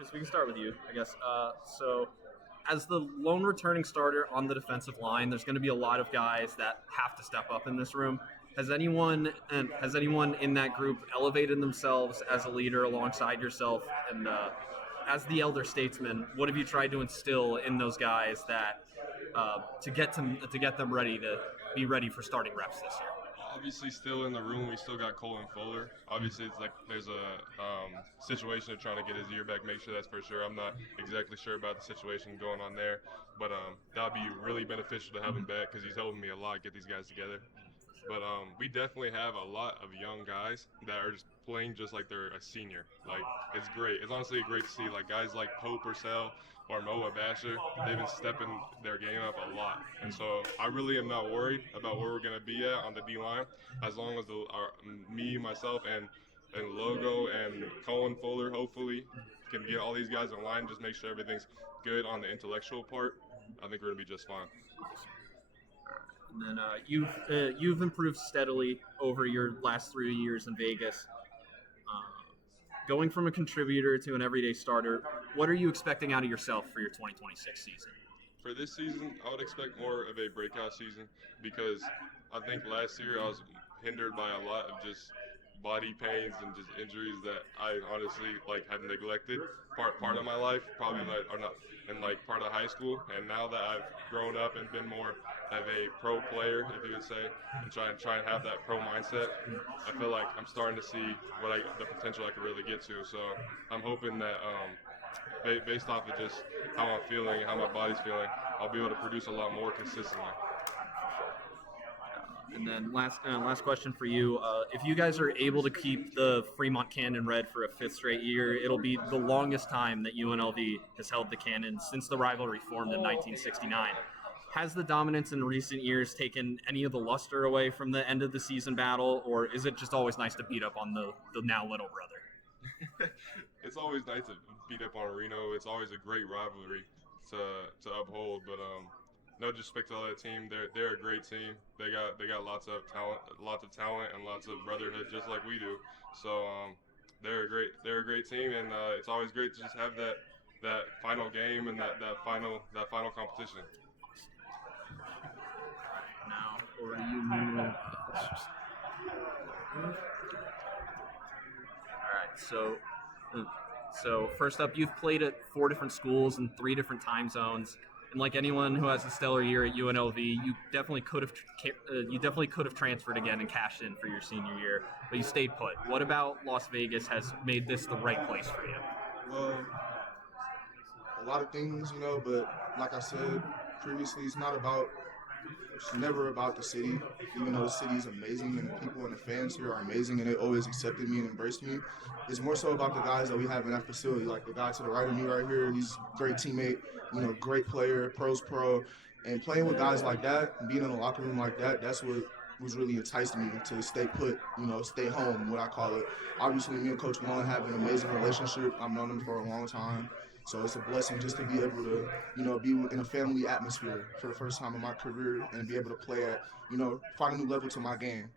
Lucas, we can start with you, I guess. So, as the lone returning starter on the defensive line, there's going to be a lot of guys that have to step up in this room. Has anyone in that group elevated themselves as a leader alongside yourself? And as the elder statesman, what have you tried to instill in those guys that to get them ready to be ready for starting reps this year? Obviously, still in the room, we still got Colin Fuller. Obviously, it's like there's a situation of trying to get his ear back, make sure that's for sure. I'm not exactly sure about the situation going on there, but that'd be really beneficial to have him back because he's helping me a lot get these guys together. But we definitely have a lot of young guys that are just playing just like they're a senior. Like it's great. It's honestly great to see like guys like Pope Purcell or Moa Basher. They've been stepping their game up a lot, and so I really am not worried about where we're gonna be at on the D line as long as me, myself, and Logo and Colin Fuller hopefully can get all these guys in line. Just make sure everything's good on the intellectual part. I think we're gonna be just fine. And then you've improved steadily over your last 3 years in Vegas. Uh, Going from a contributor to an everyday starter, what are you expecting out of yourself for your 2026 season? For this season, I would expect more of a breakout season because I think last year I was hindered by a lot of just body pains and just injuries that I honestly like had neglected part of my life, probably like or not in like part of high school. And now that I've grown up and been more of a pro player, if you would say, and try and have that pro mindset, I feel like I'm starting to see the potential I could really get to. So I'm hoping that based off of just how I'm feeling, how my body's feeling, I'll be able to produce a lot more consistently. And then last question for you: if you guys are able to keep the Fremont Cannon red for a fifth straight year, it'll be the longest time that UNLV has held the Cannon since the rivalry formed in 1969. Has the dominance in recent years taken any of the luster away from the end of the season battle, or is it just always nice to beat up on the now little brother? It's always nice to beat up on Reno. It's always a great rivalry to uphold. But no disrespect to that team. They're a great team. They got lots of talent and lots of brotherhood, just like we do. So they're a great team, and it's always great to just have that final game and that final competition. Now, over to you, Mumu. All right, so first up, you've played at 4 different schools in 3 different time zones, and like anyone who has a stellar year at UNLV, you definitely could have transferred again and cashed in for your senior year, but you stayed put. What about Las Vegas has made this the right place for you? Well, a lot of things, but like I said previously, it's never about the city, even though the city is amazing and the people and the fans here are amazing and they always accepted me and embraced me. It's more so about the guys that we have in that facility. Like the guy to the right of me right here, he's a great teammate, great player, pro's pro. And playing with guys like that and being in a locker room like that, that's what was really enticed me to stay put, stay home, what I call it. Obviously, me and Coach Mullen have an amazing relationship. I've known him for a long time. So it's a blessing just to be able to, be in a family atmosphere for the first time in my career and be able to play at, find a new level to my game.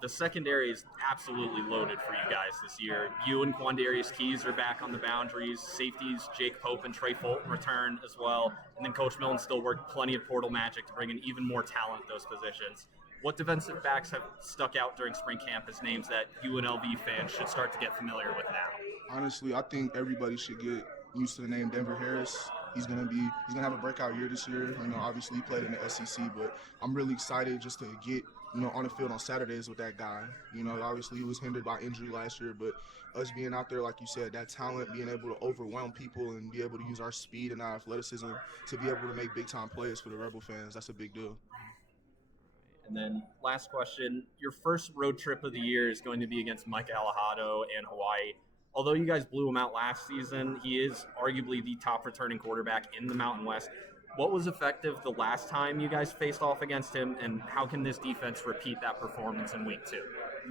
The secondary is absolutely loaded for you guys this year. You and Quandarius Keys are back on the boundaries. Safeties Jake Pope and Trey Fulton return as well. And then Coach Millen still worked plenty of portal magic to bring in even more talent at those positions. What defensive backs have stuck out during spring camp as names that UNLV fans should start to get familiar with now? Honestly, I think everybody should get used to the name Denver Harris. He's gonna have a breakout year this year. Obviously he played in the SEC, but I'm really excited just to get on the field on Saturdays with that guy. Obviously he was hindered by injury last year, but us being out there, like you said, that talent, being able to overwhelm people and be able to use our speed and our athleticism to be able to make big time plays for the Rebel fans, that's a big deal. And then last question, your first road trip of the year is going to be against Mike Alejado and Hawaii. Although you guys blew him out last season, he is arguably the top returning quarterback in the Mountain West. What was effective the last time you guys faced off against him, and how can this defense repeat that performance in week 2?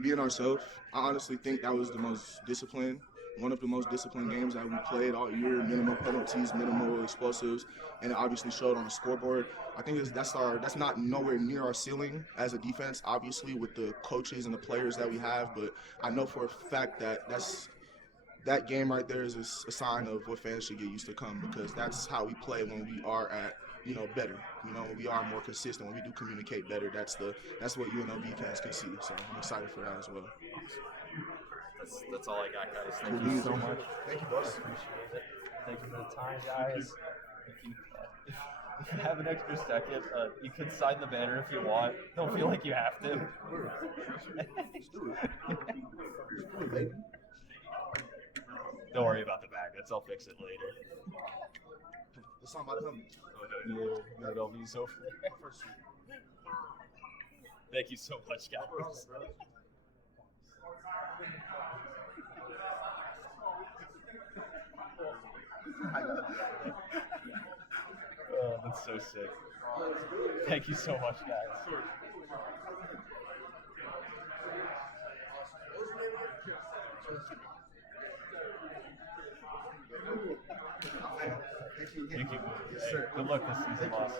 Being ourselves, I honestly think that was the most disciplined one of the most disciplined games that we played all year. Minimal penalties, minimal explosives, and it obviously showed on the scoreboard. I think that's not nowhere near our ceiling as a defense, obviously, with the coaches and the players that we have. But I know for a fact that that game right there is a sign of what fans should get used to come, because that's how we play when we are at, better. When we are more consistent, when we do communicate better. That's what UNLV fans can see. So I'm excited for that as well. That's all I got, guys. Cool Thank you beans. so much. Thank you, boss. Appreciate it. Thank you for the time, guys. If you have an extra second, you can sign the banner if you want. Don't feel like you have to. Let's do it. Don't worry about the magnets. I'll fix it later. It's not about him. Yeah, UNLV's over there. Thank you so much, guys. Oh, that's so sick. Thank you so much, guys. Thank you. Yes, sir. Good luck this season, boss.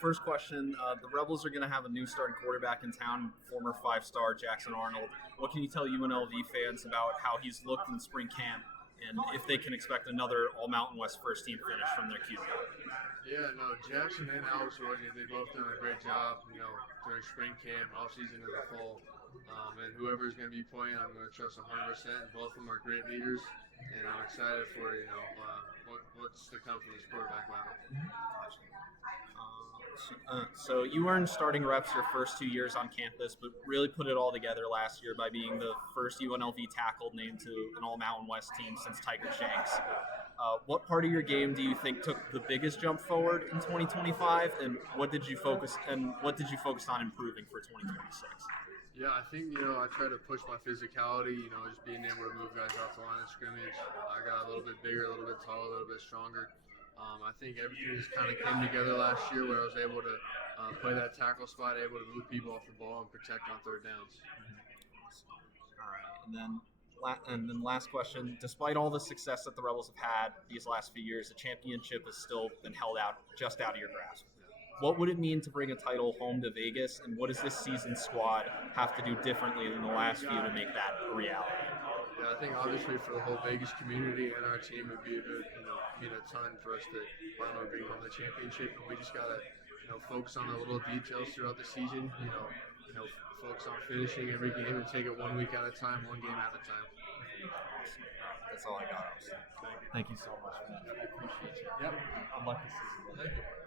First question, the Rebels are going to have a new starting quarterback in town, former 5-star Jackson Arnold. What can you tell UNLV fans about how he's looked in spring camp, and if they can expect another All-Mountain West first-team finish from their QB? Yeah, no, Jackson and Alex Oregon, they both done a great job, during spring camp, off-season, and the fall. And whoever's going to be playing, I'm going to trust 100%. Both of them are great leaders, and I'm excited for, what's to come from this quarterback battle. So you earned starting reps your first 2 years on campus, but really put it all together last year by being the first UNLV tackle named to an All-Mountain West team since Tiger Shanks. What part of your game do you think took the biggest jump forward in 2025, and what did you focus on improving for 2026? Yeah, I think, I try to push my physicality, just being able to move guys off the line of scrimmage. I got a little bit bigger, a little bit taller, a little bit stronger. I think everything just kind of came together last year where I was able to play that tackle spot, able to move people off the ball and protect on third downs. All right, and then last question. Despite all the success that the Rebels have had these last few years, the championship has still been held out just out of your grasp. What would it mean to bring a title home to Vegas, and what does this season's squad have to do differently than the last few to make that a reality? Yeah, I think obviously for the whole Vegas community and our team, it'd be mean a ton for us to finally bring home the championship. And we just gotta, focus on the little details throughout the season. Focus on finishing every game and take it 1 week at a time, one game at a time. That's all I got. Thank you so much, man. I appreciate you. Yep. Good luck this season. Thank you.